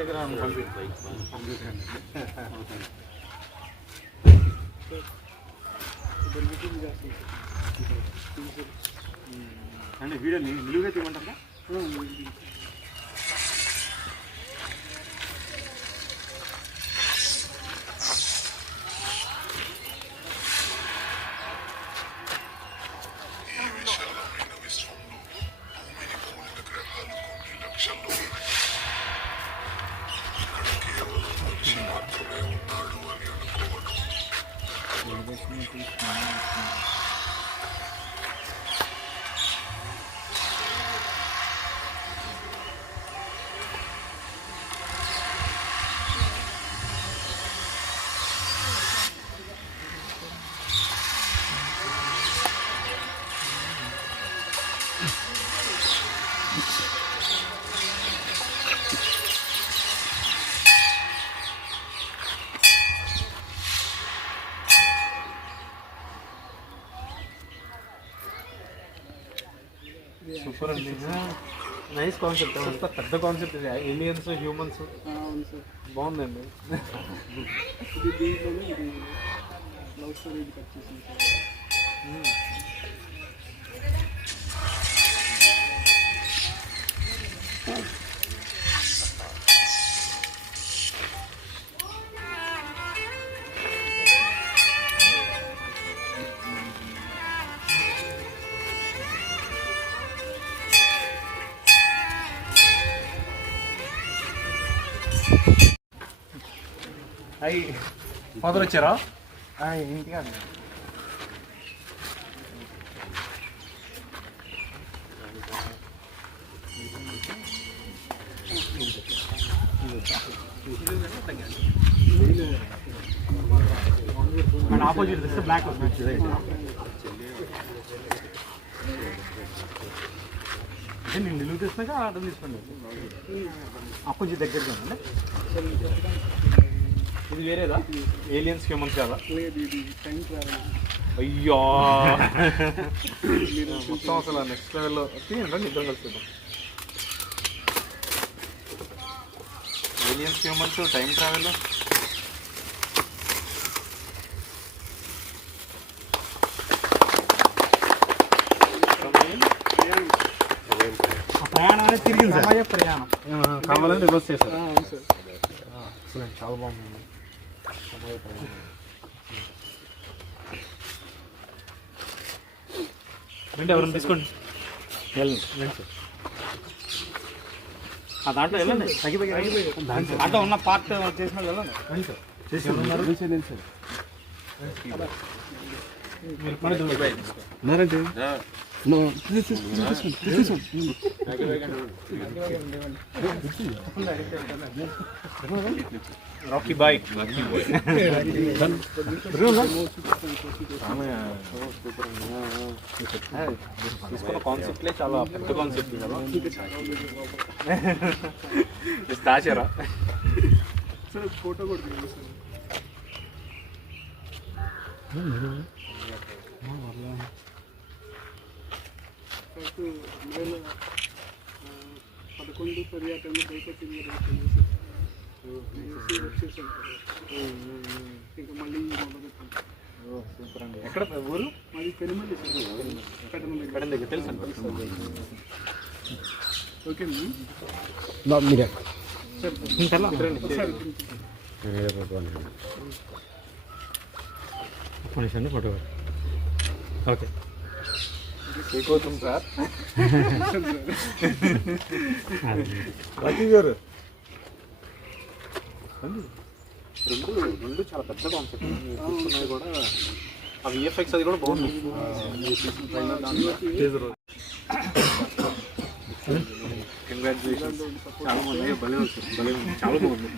దగ్గర అంటే వీడియో నిలువుగా తీయమంటారా? సూపర్ అండి, నైస్ కాన్సెప్ట్. అంత పెద్ద కాన్సెప్ట్ ఇది, ఏలియన్స్ హ్యూమన్స్. బాగుందండి. అయ్యి ఫాదర్ వచ్చారా? ఇంటికి అండి. ఆపోజిట్ తెస్తే బ్లాక్ వస్తుంది. నేను నిలువు తెచ్చినాక ఆర్డర్ తీసుకోండి. ఆపోజిట్ దగ్గరికి అండి. ఇది వేరేదా? ఏలియన్స్ హ్యూమన్స్ కదా? అయ్యో మొత్తం అసలు నెక్స్ట్ లెవెల్లో తీయండి, ఇద్దరం కలిసి. Aliens humans time travel. ప్రయాణం అనేది తిరిగింది, సమయ ప్రయాణం కావాలని రివర్స్ చేశారు. చాలా బాగుంది. రండి, ఎవరైనా తీసుకోండి. వెళ్ళండి సార్, ఆ దాంట్లో వెళ్ళండి. దాంట్లో ఉన్న పార్ట్ చేసిన వెళ్ళండి. రండి సార్, చేసి రాకీ బాయ్. తీసుకున్న కాన్సెప్ట్లే చాలా పెద్ద కాన్సెప్ట్ కదా. దాచారా సార్? ఫోటో కూడా సార్. 2011 పర్యాటన బైపట్టింది వచ్చేసాం. ఇంకా మళ్ళీ మొదలుపెట్టాం. సూపర్ అండి. ఎక్కడ ఊరు? మాది పెనుమల్లి సార్, దగ్గర తెలుసు అండి. ఓకే మీరే సార్ ఫోటో. ఓకే అయిపోతుంది సార్. గారు రెండు చాలా పెద్ద కాన్సెప్ట్ తీసుకున్నది కూడా. ఆ విఎఫ్ఎక్స్ అది కూడా బాగుంది. కంగ్రాచులేషన్స్. చాలా బాగుంది, భలే వస్తుంది, భలే ఉంది, చాలా బాగుంది.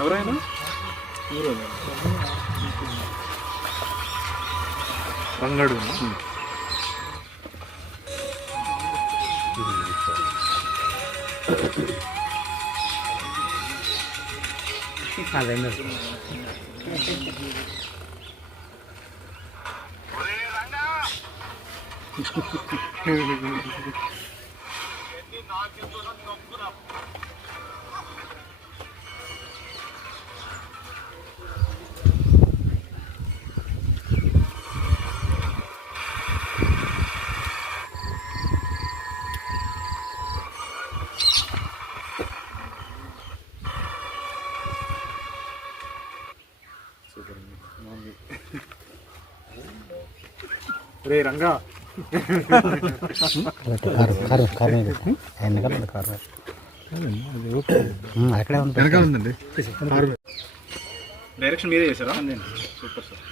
ఎవరైనా రంగడు అదే రే రంగా అక్కడే ఉందండి. డైరెక్షన్ మీరే చేశారా? Super sir.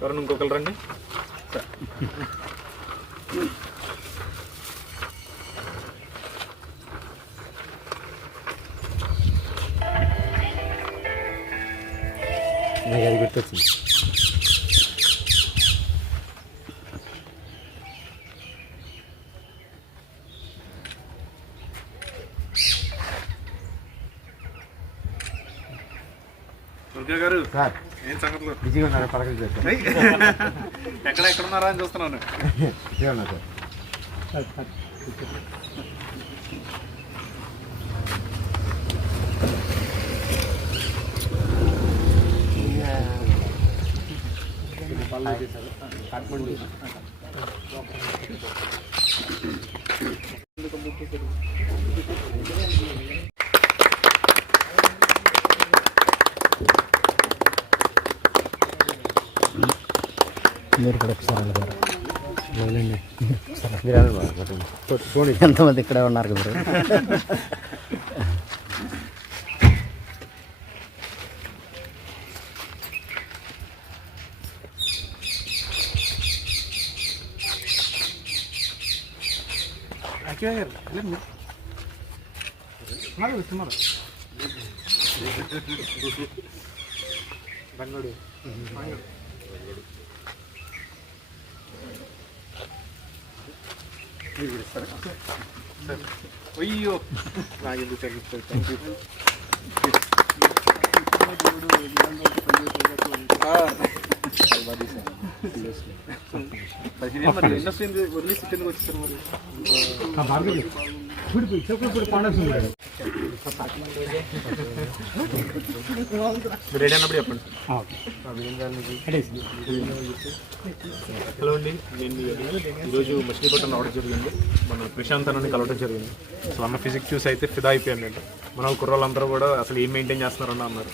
ఎవరన్నా ఇంకొకరు రండి. నాకు అది గుర్తొచ్చింది. దుర్గా గారు సార్ ఏం సంగతులు? బిజీగా ఉన్నారు. పలకలు చేస్తారు. ఎక్కడున్నారా అని చూస్తున్నాను. సార్ మీరు కూడా ఒకసారి ఎంతమంది ఇక్కడే ఉన్నారు కదా. రంగడు అయ్యో నాకెందుకు చదివిస్తారు. Thank you. ఇండస్ట్రీ వదిలి సిటీకి వచ్చేసారు మరి. రెడీ అన్నప్పుడు చెప్పండి. హలో అండి, నేను ఈరోజు మచిలీపట్నం రావడం జరిగింది. మన ప్రశాంత్ అన్నని కలవడం జరిగింది. సో అన్న ఫిజిక్స్ చూసి అయితే ఫిదా అయిపోయాను నేను. మన కుర్రాళ్ళందరూ కూడా అసలు ఏం మెయింటైన్ చేస్తున్నారని అన్నారు.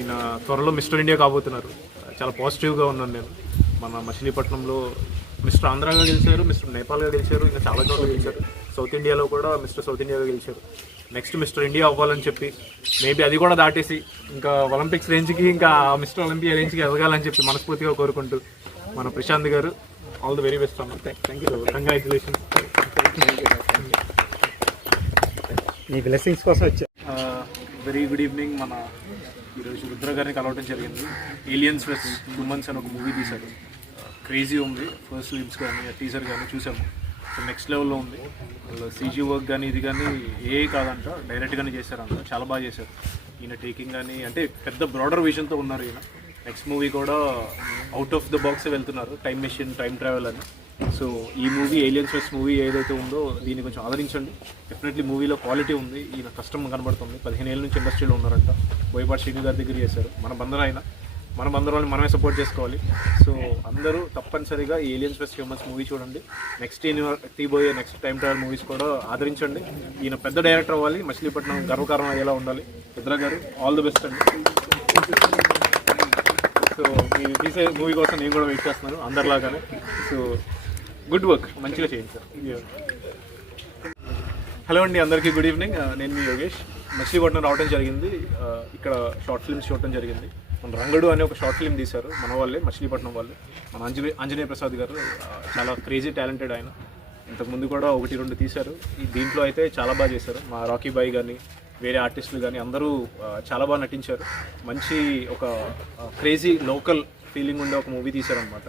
ఈయన త్వరలో మిస్టర్ ఇండియా కాబోతున్నారు. చాలా పాజిటివ్గా ఉన్నాను నేను. మన మచిలీపట్నంలో మిస్టర్ ఆంధ్రాగా గెలిచారు, మిస్టర్ నేపాల్గా గెలిచారు, ఇంకా చాలా చోట్ల గెలిచారు. సౌత్ ఇండియాలో కూడా మిస్టర్ సౌత్ ఇండియాగా గెలిచారు. నెక్స్ట్ మిస్టర్ ఇండియా అవ్వాలని చెప్పి, మేబీ అది కూడా దాటేసి ఇంకా ఒలింపిక్స్ రేంజ్కి, ఇంకా మిస్టర్ ఒలింపియా రేంజ్కి ఎదగాలని చెప్పి మనస్ఫూర్తిగా కోరుకుంటూ మన ప్రశాంత్ గారు ఆల్ ది వెరీ బెస్ట్ అన్న. Thank you, congratulations. Me blessings కోసం వచ్చా. Very good evening. మన ఈరోజు రుద్ర గారిని కలవడం జరిగింది. ఏలియన్స్ వెస్ హ్యూమన్స్ అని ఒక మూవీ తీశారు. క్రేజీ ఉంది. ఫస్ట్ లిమ్స్ కానీ టీజర్ కానీ చూసాము. సో నెక్స్ట్ లెవెల్లో ఉంది. సీజీ వర్క్ కానీ ఇది కానీ ఏ కాదంట, డైరెక్ట్గానే చేశారంట. చాలా బాగా చేశారు. ఈయన టేకింగ్ కానీ అంటే పెద్ద బ్రాడర్ విజన్తో ఉన్నారు ఈయన. నెక్స్ట్ మూవీ కూడా అవుట్ ఆఫ్ ద బాక్స్ వెళ్తున్నారు. టైమ్ మెషిన్, టైం ట్రావెల్ అని. సో ఈ మూవీ ఏలియన్స్ వెస్ మూవీ ఏదైతే ఉందో దీన్ని కొంచెం ఆదరించండి. డెఫినెట్లీ మూవీలో క్వాలిటీ ఉంది. ఈయన కష్టం కనబడుతుంది. 15 ఏళ్ళ నుంచి ఇండస్ట్రీలో ఉన్నారంట. బోయపాటి శ్రీను గారి దగ్గర చేశారు. మన బందర్ ఆయన, మన బందరాన్ని మనమే సపోర్ట్ చేసుకోవాలి. సో అందరూ తప్పనిసరిగా ఈ ఏలియన్స్ వెస్ హ్యూమన్స్ మూవీ చూడండి. నెక్స్ట్ తీబోయే నెక్స్ట్ టైం ట్రావెల్ మూవీస్ కూడా ఆదరించండి. ఈయన పెద్ద డైరెక్టర్ అవ్వాలి. మచిలీపట్నం గర్వకారణం అయ్యేలా ఉండాలి. రుద్ర గారు ఆల్ ది బెస్ట్ అండి. సో మీరు తీసే మూవీ కోసం నేను కూడా వెయిట్ చేస్తున్నాను అందరిలాగానే. సో గుడ్ వర్క్, మంచిగా చేయండి సార్. హలో అండి, అందరికీ గుడ్ ఈవినింగ్. నేను మీ యోగేష్. మచిలీపట్నం రావడం జరిగింది. ఇక్కడ షార్ట్ ఫిల్మ్స్ చూడటం జరిగింది. మన రంగడు అనే ఒక షార్ట్ ఫిల్మ్ తీశారు మన వాళ్ళే, మచిలీపట్నం వాళ్ళే. మన ఆంజనేయ ప్రసాద్ గారు చాలా క్రేజీ టాలెంటెడ్ ఆయన. ఇంతకుముందు కూడా 1-2 తీశారు. ఈ దీంట్లో అయితే చాలా బాగా చేశారు. మా రాకీ బాయ్ కానీ వేరే ఆర్టిస్టులు కానీ అందరూ చాలా బాగా నటించారు. మంచి ఒక క్రేజీ లోకల్ ఫీలింగ్ ఉండే ఒక మూవీ తీశారనమాట.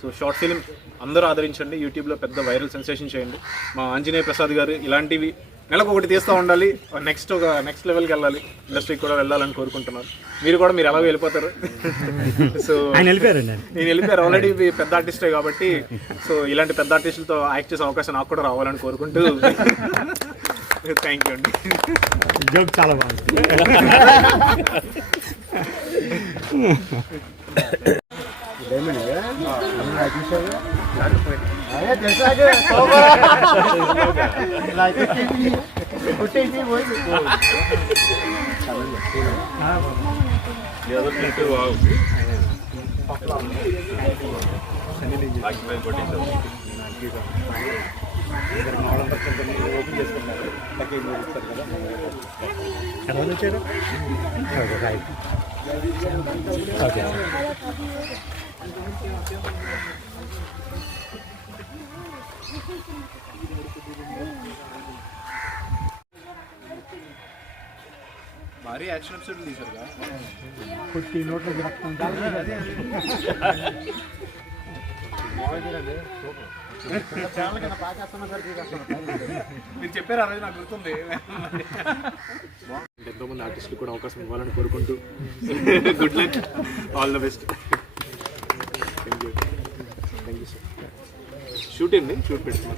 సో షార్ట్ ఫిలిం అందరూ ఆదరించండి, యూట్యూబ్లో పెద్ద వైరల్ సెన్సేషన్ చేయండి. మా ఆంజనేయ ప్రసాద్ గారు ఇలాంటివి నెలకు ఒకటి తీస్తూ ఉండాలి, నెక్స్ట్ లెవెల్కి వెళ్ళాలి, ఇండస్ట్రీకి కూడా వెళ్ళాలని కోరుకుంటున్నాను. మీరు ఎలాగో వెళ్ళిపోతారు. సో నేను వెళ్ళిపోయారు ఆల్రెడీ, పెద్ద ఆర్టిస్టే కాబట్టి. సో ఇలాంటి పెద్ద ఆర్టిస్టులతో యాక్ట్ చేసే అవకాశం నాకు కూడా రావాలని కోరుకుంటూ థ్యాంక్ యూ అండి. జోక్ చాలా బాగుంది. ఓకే. భారీ యాక్షన్ ఎపిసోడ్లు తీశారుగా. పుట్టి నోట్లో మీరు చెప్పారు ఆ రోజు, నాకు గుర్తుంది. ఎంతోమంది ఆర్టిస్టులు కూడా అవకాశం ఇవ్వాలని కోరుకుంటూ good luck, all the best. Thank you sir. Shoot పెడుతున్నారు.